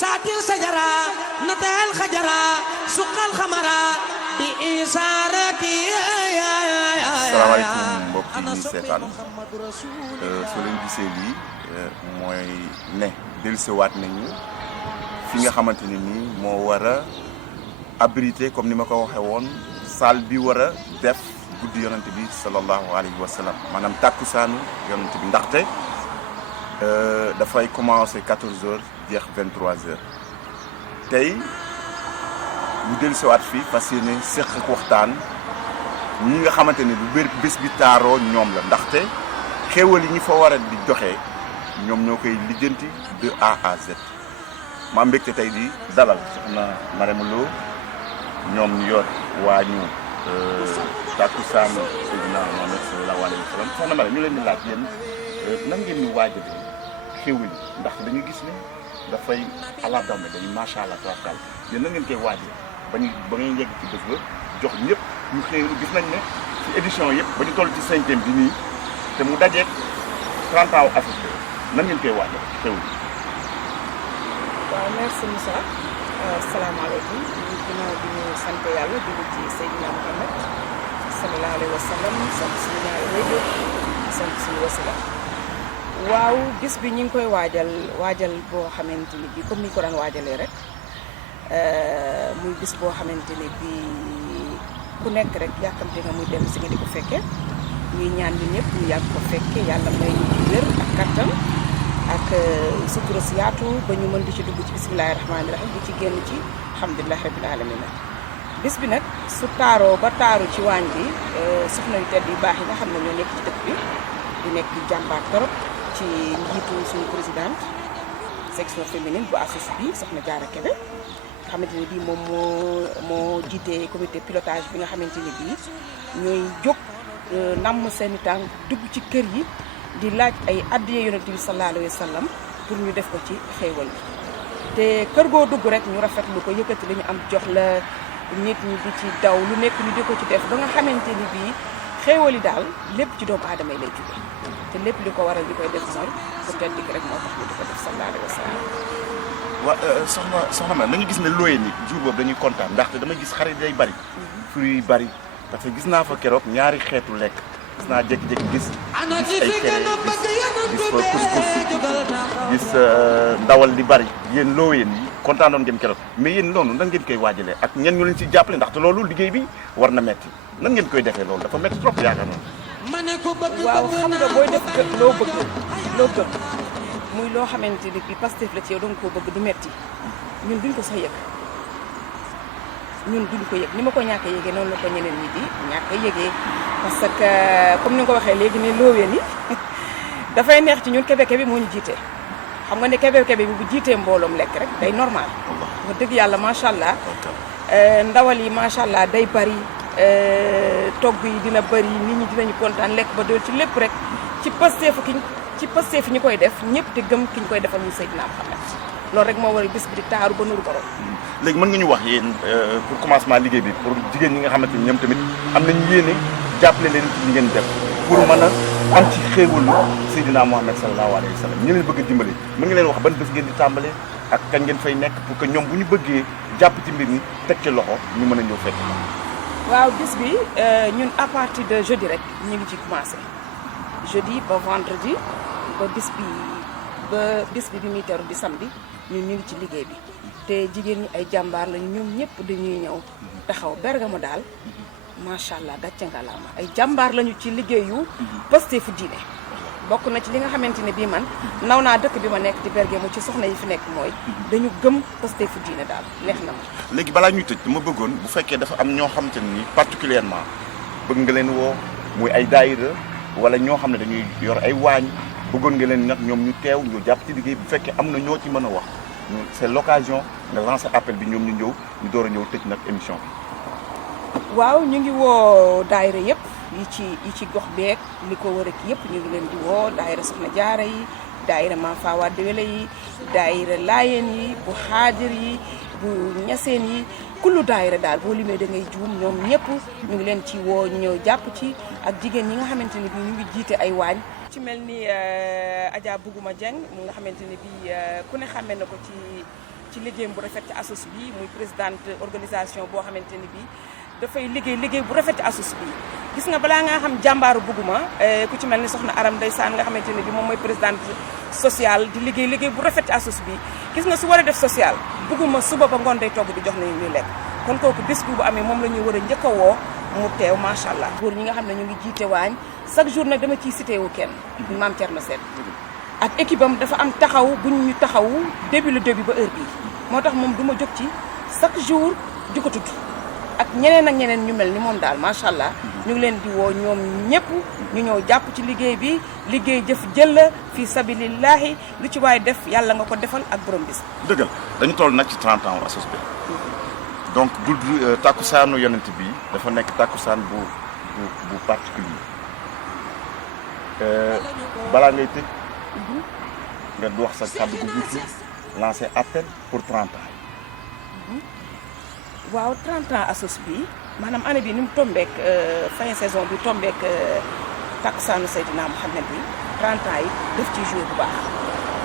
ساتر سجرا نتال خجرا سق الخمرا بإشارتي salaamaaleykum mbokk yi ñuy seetaan soo leen gisee lii mooy ne dellusiwaat nañu fi nga xamante ne nii moo war a abrité comme ni ma ko waxee woon salle bi war a def guddi yonante bi sallallahu alayhi wa sallam maanaam tàkkusaanu yonante bi ndaxte dafay commencé 14h jeex 23h tey ñu dellusiwaat fii fas yéene séq ak waxtaan ñi nga xamante ne bu bés bi taaroo ñoom la ndaxte xéewal yi ñi fa war a di joxe ñoom ñoo koy lijjanti de A à Z ma mbégte tey di dalal soxna Marème Lo ñoom ñu yor waañu takkusaanu Seydina Muhammad sallallahu alayhi wa sallam soxna Marème ñu leen di laaj yéen nan ngeen ñu waajalee xéewal yi ndax dañu gis ne dafay ala dame dañu macha allah tabaarkalla yéen nan ngeen koy waajee ba ngay yegg ci bés ba jox ñëpp ñu xéewlu gis nañ ne ci édition yëpp ba ñu toll ci 5e bi nii te mu dajeeg 30 ans Afrique nan ngeen koy waajal xéewlu. waaw merci Moussa asalaamaaleykum ginnaaw bi ñu sant yàlla di ci Seydina Muhammad sallallahu alayhi wa sallam sant suñu ñaari wéyjur sant suñu wasila waaw bis bi ñu ngi koy waajal boo xamante ni bi comme ni ñu ko daan waajalee rek muy bis boo xamante ni bi ku nekk rek yàkkamte nga muy dem si nga di ko fekke ñuy ñaan ñi ñëpp ñu yàgg ko fekke yàlla may ñu wér ak kattan ak sutura si yaatu ba ñu mën di ci dugg ci bismillahi rahmaani rahim di ci génn ci alhamdulilahi rabbil alamin bis bi nag su taaroo ba taaru ci waañ bi soxna yu tedd yu baax yi nga xam ne ñoo nekk ci dëkk bi di nekk di jàmbaar torop ci njiitu suñu présidente section féminine bu ASUS bi soxna Diarra Kébé nga xamante ne bii moom moo jiite comité pilotage bi nga xamante ne bii ñooy jóg namm seeni tànk dugg ci kër yi di laaj ay addiya yonent bi sallallahu alayhi wa sallam pour ñu def ko ci xéewal bi te kër goo dugg rek ñu rafetlu ko yëkkati li ñu am jox la nit ñi di ci daw lu nekk ñu di ko ci def ba nga xamante ni bii xéewal yi daal lépp ci doomu aadama yi lay jóge te lépp li ko waral di koy def mooy bu tedd gi rek moo tax ñu di ko def sallallahu alayhi wa sallam. waaw soxna ma nañu gis ne looyee ni jour boobu dañuy kontaan ndaxte dama gis xarit day bari fruits yi bari parce que gis naa fa keroog ñaari xeetu lekk gis naa jékki-jékki gis ay cere gis fa couscous gis ndawal li bari yéen looyeen yi kontaanoon ngeen keroog mais yéen loolu nan ngeen koy waajalee ak ñen ñu leen ci jàppale ndaxte loolu liggéey bi war na metti nan ngeen koy defee loolu dafa metti trop yaakaar naa. waaw xam nga booy def loo bëgg muy loo xamante ni bi Pastef la ci yow danga koo bëgg du metti ñun duñ ko sax yëg ni ma ko ñàkk a yëgee noonu la ko ñeneen ñi di ñàkk a yëgee parce que comme ni nga ko waxee léegi ne loowee ni dafay neex ci ñun kebe-kebe moo ñu jiite xam nga ne kebe-kebe bi bu jiitee mbooloom lekk rek day normal wax dëgg yàlla macha allah ndawal yi macha allah day bari togg yi dina bari nit ñi dinañu kontaan lekk ba dool ci lépp rek ci Pastef ñi koy def ñëpp te gëm ki ñu koy defal ñu Seydina Muhammad loolu rek moo war a bis bi di taaru ba nuru borom. léegi mën nga ñu wax yéen pour commencement liggéey bi pour jigéen ñi nga xamante ni ñoom tamit am nañu yéene jàppale leen ci li ngeen def pour mën a am ci xéewalu Seydina Muhammad sallallahu alayhi wa sallam ñu leen bëgg a dimbali mën nga leen wax ban bés ngeen di tàmbale ak kañ ngeen fay nekk pour que ñoom bu ñu bëggee jàpp ci mbir mi teg ci loxo ñu mën a ñëw fekk. waaw bis bi ñun à partir de jeudi rek ñu ngi ci commencé jeudi ba vendredi ba bis bi bi muy teru di samedi ñun ñu ngi ci liggéey bi te jigéen ñi ay jàmbaar lañu ñoom ñëpp dañuy ñëw taxaw Bergamo daal macha allah gàcce ngalaama ay jàmbaar lañu ci liggéeyu Pastefu diine bokk na ci li nga xamante ne bii man naw naa dëkk bi ma nekk di Bergamo ci soxna yi fi nekk mooy dañu gëm Pastefu diine daal neex na ma. léegi balaa ñuy tëj dama bëggoon bu fekkee dafa am ñoo xamante ne nii particulièrement bëgg nga leen woo muy ay daayira wala ñoo xam ne dañuy yor ay waañ bëggoon nga leen nag ñoom ñu teew ñu jàpp ci liggéey bu fekkee am na ñoo ci mën a wax c'est l'occasion nga lancer appel bi ñoom ñu ñëw ñu door a ñëw tëj nag émission bi. waaw ñu ngi woo daayira yëpp yi ci gox beeg li ko wër ak yëpp ñu ngi leen di woo daayira Soxna Jaara yi daayira Maam Fawa Dewele yi daayira Laayeen yi bu Xaadir yi bu Ñaseen yi kullu daayira daal boo limee da ngay juum ñoom ñëpp ñu ngi leen ci woo ñu ñëw jàpp ci ak jigéen ñi nga xamante ni bi ñu ngi jiite ay waañ ci mel ni Adja Buguma Dieng mu nga xamante ni bi ku ne xàmmee na ko ci liggéeyam bu rafet ci ASOS bi muy présidente organisation boo xamante ni bii dafay liggéey bu rafet ci ASOS bi gis nga balaa nga xam jàmbaaru bugguma ku ci mel ni soxna Aram ndeysaan nga xamante ne bi moom mooy présidente sociale di liggéey bu rafet ci ASOS bi gis nga su war a def social bugguma suba ba ngoon day togg di jox nañu ñuy lekk kon kooku bés bi bu amee moom la ñuy war a njëkk a woo mu teew macha allah. góor ñi nga xam ne ñu ngi jiite waañ chaque jour nag dama ciy cité wu kenn maam Thierno Sène ak équipe am dafa am taxaw buñ ñu taxaw début le début ba heure bii moo tax moom du ma jóg ci chaque jour di ko tudd ak ñeneen ñu mel ni moom daal macha allah ñu ngi leen di woo ñoom ñëpp ñu ñëw jàpp ci liggéey bi liggéey jëf jël la fi sabilillahi lu ci waay def yàlla nga ko defal ak borom bis. dëggal dañu toll nag ci 30 ans ASOS bi donc du takkusaanu yonent bi dafa nekk takkusaan bu particulier balaa ngay tëj nga du wax sa kàddu gu gudd lancer appel pour 30 ans. waaw 30 ans ASOS bi maanaam année bi ni mu tombeek fin saison bi tombeek takkusaanu Seydina Mouhamed bi 30 ans yi daf ciy joué bu baax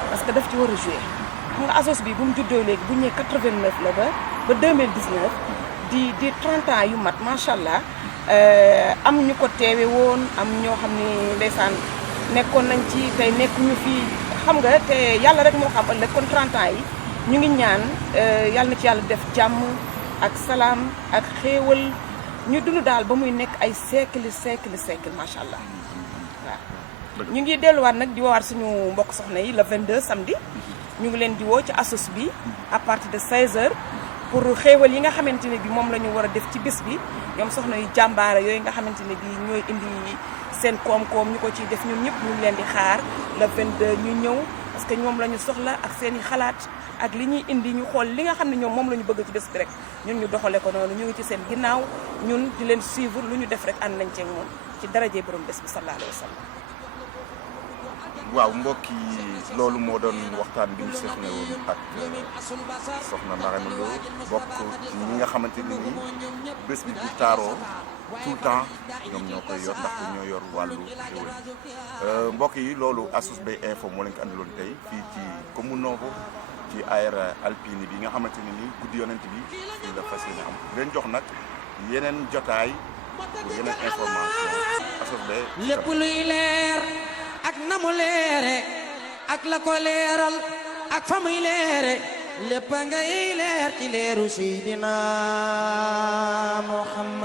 parce que daf ci war a joué xam nga ASOS bi bu mu juddoo léegi bu ñëwee 89 la ba 2019 di 30 ans yu mat macha allah am ñu ko teewe woon am ñoo xam ni ndeysaan nekkoon nañ ci tey nekkuñu fii xam nga te yàlla rek moo xam ëllëg kon 30 ans yi ñu ngi ñaan yàlla na ci yàlla def jàmm ak salaam ak xéewal ñu dund daal ba muy nekk ay siècle macha allah waaw. ñu ngi delluwaat nag di woowaat suñu mbokk soxna yi le 22 samedi ñu ngi leen di woo ci ASOS bi à partir de 16h pour xéewal yi nga xamante ne bi moom la ñu war a def ci bés bi ñoom soxna yu jàmbaara yooyu nga xamante ne bi ñooy indi seen koom-koom ñu ko ciy def ñun ñëpp ñu ngi leen di xaar le 22 ñu ñëw parce que ñoom la ñu soxla ak seen i xalaat ak li ñuy indi ñu xool li nga xam ne ñoom moom la ñu bëgg ci bés bi rek ñun ñu doxale ko noonu ñu ngi ci seen ginnaaw ñun di leen suivre lu ñu def rek ànd nañ ceeg moom ci daraje borom bés bi sallallahu alayhi wa sallam. waaw mbokk yi loolu moo doon waxtaan bi ñu seqne woon ak soxna Marème Lo bokk ñi nga xamante ne ni bés bi bu taaroo tout le temps ñoom ñoo koy yor ndax ñoo yor wàllu xéwal mbokk yi loolu ASOS Bay Info moo leen ko andiloon tey fii ci commune Novo ci aire alpine bi nga xamante ne ni guddi yonent bi fii la fas yéene am leen jox nag yeneen jotaay pour yeneen information ASOS Bay lépp luy leer ak na mu leere ak la ko leeral ak fa muy leere lépp ngay leer ci leeru Seydina Muhammad